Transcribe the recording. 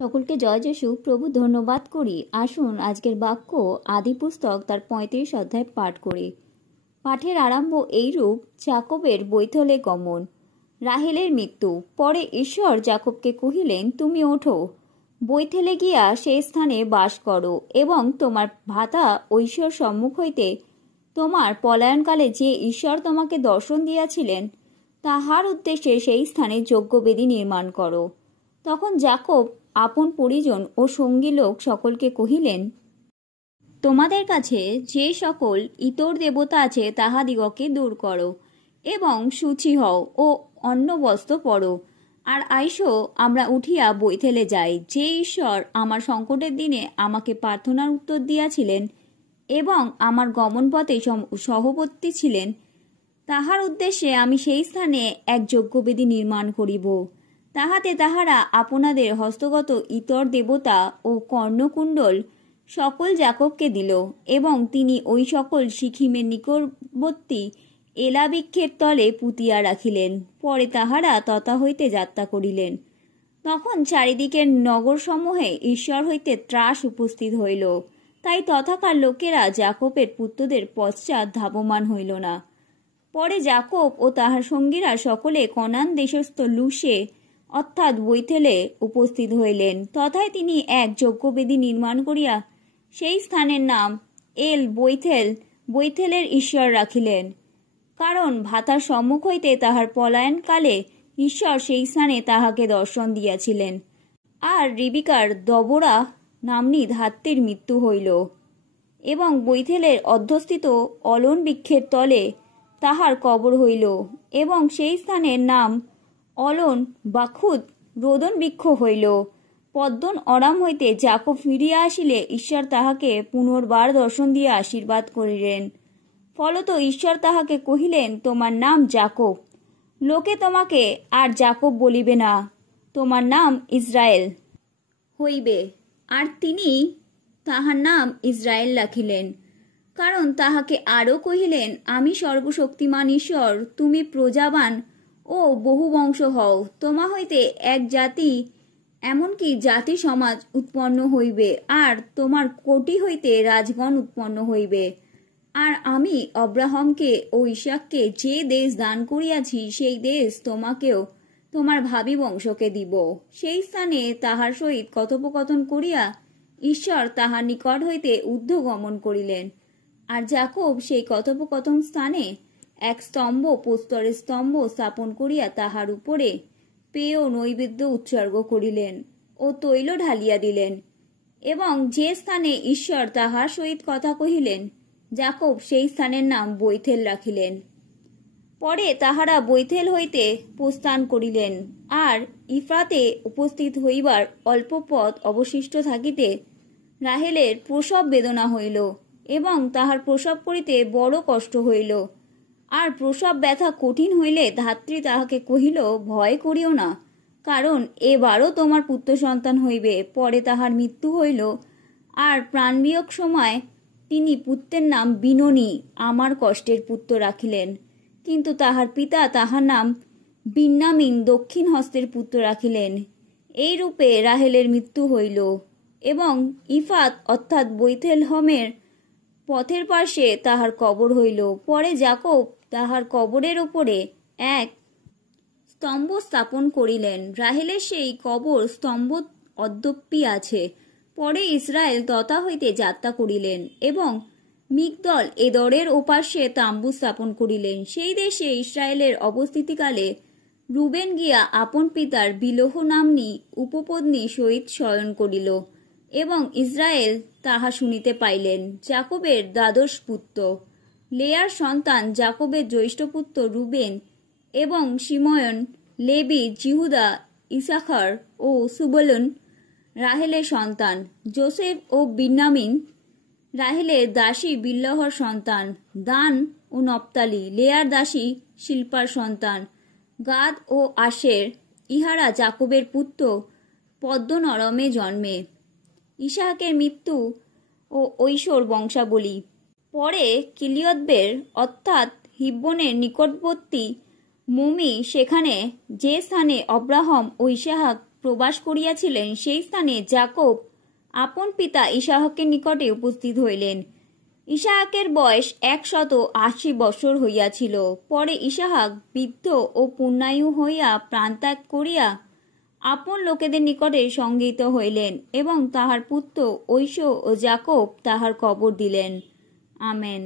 সকলকে জয় যিশু প্রভু ধন্যবাদ করি। আসুন আজকের বাক্য আদি পুস্তক তার ৩৫ অধ্যায় পাঠ করি। পাঠের আরম্ভ এইরূপ: যাকবের বৈথলে গমন। রাহেলের মৃত্যু। পরে ঈশ্বর যাকবকে কহিলেন, তুমি ওঠো, বৈথেলে গিয়া সেই স্থানে বাস করো, এবং তোমার ভ্রাতা ঐশ্বর সম্মুখ হইতে তোমার পলায়নকালে যে ঈশ্বর তোমাকে দর্শন দিয়াছিলেন তাহার উদ্দেশ্যে সেই স্থানে যজ্ঞবেদী নির্মাণ করো। তখন যাকব আপন পরিজন ও সঙ্গী লোক সকলকে কহিলেন, তোমাদের কাছে যে সকল ইতর দেবতা আছে তাহাদিগকে দূর করো, এবং শুচি হও ও অন্ন বস্ত্র পরো, আর আইসো আমরা উঠিয়া বৈথেলে যাই। যে ঈশ্বর আমার সংকটের দিনে আমাকে প্রার্থনার উত্তর দিয়াছিলেন এবং আমার গমনপথে সহবর্তী ছিলেন, তাহার উদ্দেশ্যে আমি সেই স্থানে এক যজ্ঞবেদী নির্মাণ করিব। তাহাতে তাহারা আপনাদের হস্তগত ইতর দেবতা ও কর্ণকুণ্ডল সকল যাকবকে দিল, এবং তিনি ওই সকল সিকিমের নিকটবর্তী এলাবৃক্ষের তলে পুঁতিয়া রাখিলেন। পরে তাহারা তথা হইতে যাত্রা করিলেন। তখন চারিদিকের নগরসমূহে ঈশ্বর হইতে ত্রাস উপস্থিত হইল, তাই তথাকার লোকেরা যাকবের পুত্রদের পশ্চাৎ ধাবমান হইল না। পরে যাকব ও তাহার সঙ্গীরা সকলে কনান দেশস্থ লুসে অর্থাৎ বৈথেলে উপস্থিত হইলেন। তথায় তিনি এক যজ্ঞবেদী নির্মাণ করিয়া সেই স্থানের নাম এল বৈথেলের ঈশ্বর রাখিলেন, কারণ ভ্রাতার সম্মুখ হইতে তাহার পলায়নকালে ঈশ্বর সেই স্থানে তাহাকে দর্শন দিয়াছিলেন। আর রিবিকার দবোরা নাম্নী ধাত্রীর মৃত্যু হইল, এবং বৈথেলের অধ্যস্থিত অলন বৃক্ষের তলে তাহার কবর হইল, এবং সেই স্থানের নাম অলন বাখুদ রোদন বৃক্ষ হইল। পদ্মন অরাম হইতে যাকব ফিরিয়া আসিলে ঈশ্বর তাহাকে পুনর্বার দর্শন দিয়া আশীর্বাদ করিলেন। ফলত ঈশ্বর তাহাকে কহিলেন, তোমার নাম যাকব, লোকে তোমাকে আর যাকব বলিবে না, তোমার নাম ইসরায়েল হইবে। আর তিনি তাহার নাম ইসরায়েল রাখিলেন, কারণ তাহাকে আরও কহিলেন, আমি সর্বশক্তিমান ঈশ্বর, তুমি প্রজাবান ও বহু বংশ হও, তোমা হইতে এক জাতি এমনকি জাতি সমাজ উৎপন্ন হইবে, আর তোমার কোটি হইতে রাজগণ উৎপন্ন হইবে। আর আমি অব্রাহামকে ও ইসাককে যে দেশ দান করিয়াছি সেই দেশ তোমাকেও তোমার ভাবি বংশকে দিব। সেই স্থানে তাহার সহিত কথোপকথন করিয়া ঈশ্বর তাহার নিকট হইতে ঊর্ধ্বগমন করিলেন। আর যাকব সেই কথোপকথন স্থানে এক স্তম্ভ প্রস্তরের স্তম্ভ স্থাপন করিয়া তাহার উপরে পেয় নৈবেদ্য উৎসর্গ করিলেন ও তৈল ঢালিয়া দিলেন, এবং যে স্থানে ঈশ্বর তাহার সহিত কথা কহিলেন যাকব সেই স্থানের নাম বৈথেল রাখিলেন। পরে তাহারা বৈথেল হইতে প্রস্থান করিলেন। আর ইফ্রাতে উপস্থিত হইবার অল্প পথ অবশিষ্ট থাকিতে রাহেলের প্রসব বেদনা হইল, এবং তাহার প্রসব করিতে বড় কষ্ট হইল। আর প্রসব ব্যথা কঠিন হইলে ধাত্রী তাহাকে কহিল, ভয় করিও না, কারণ এবারও তোমার পুত্র সন্তান হইবে। পরে তাহার মৃত্যু হইল। আর প্রাণবিয়োগ সময় তিনি পুত্রের নাম বিনোনি, আমার কষ্টের পুত্র রাখিলেন। কিন্তু তাহার পিতা তাহার নাম বিন্যামিন, দক্ষিণ হস্তের পুত্র রাখিলেন। এই রূপে রাহেলের মৃত্যু হইল, এবং ইফাত অর্থাৎ বৈথেলহমের পথের পার্শ্বে তাহার কবর হইল। পরে যাকব তাহার কবরের উপরে এক স্তম্ভ স্থাপন করিলেন। রাহেলের সেই কবর স্তম্ভ অদ্যপি আছে। পরে ইসরায়েল তথা হইতে যাত্রা করিলেন, এবং মিগদল এদরের ওপার্শ্বে তাম্বু স্থাপন করিলেন। সেই দেশে ইসরায়েলের অবস্থিতিকালে রুবেন গিয়া আপন পিতার বিলহ নাম্নী উপপত্নী সহিত শয়ন করিল, এবং ইসরায়েল তাহা শুনিতে পাইলেন। যাকবের দ্বাদশ পুত্র। লেয়ার সন্তান যাকবের জ্যৈষ্ঠ পুত্র রুবেন এবং শিময়ন, লেবি, জিহুদা, ইসাখার ও সুবলন রাহেলের সন্তান। যোসেফ ও বিন্যামিন রাহেলের দাসী বিল্লাহর সন্তান। দান ও নপ্তালি লেয়ার দাসী শিল্পার সন্তান। গাদ ও আশের ইহারা যাকবের পুত্র পদ্মনরমে জন্মে। ইসাহাকের মৃত্যু ও ঐশ্বর বংশাবলী। পরে কিলিয়তবের অর্থাৎ হিব্বনের নিকটবর্তী মমি, সেখানে যে স্থানে অব্রাহাম ও ইসাহাক প্রবাস করিয়াছিলেন, সেই স্থানে যাকব আপন পিতা ইসাহাকের নিকটে উপস্থিত হইলেন। ইসাহাকের বয়স 180 বৎসর হইয়াছিল। পরে ইসাহাক বৃদ্ধ ও পূর্ণায়ু হইয়া প্রাণত্যাগ করিয়া আপন লোকেদের নিকটে সংগৃহীত হইলেন এবং তাহার পুত্র ঐশ ও যাকব তাহার কবর দিলেন। আমেন।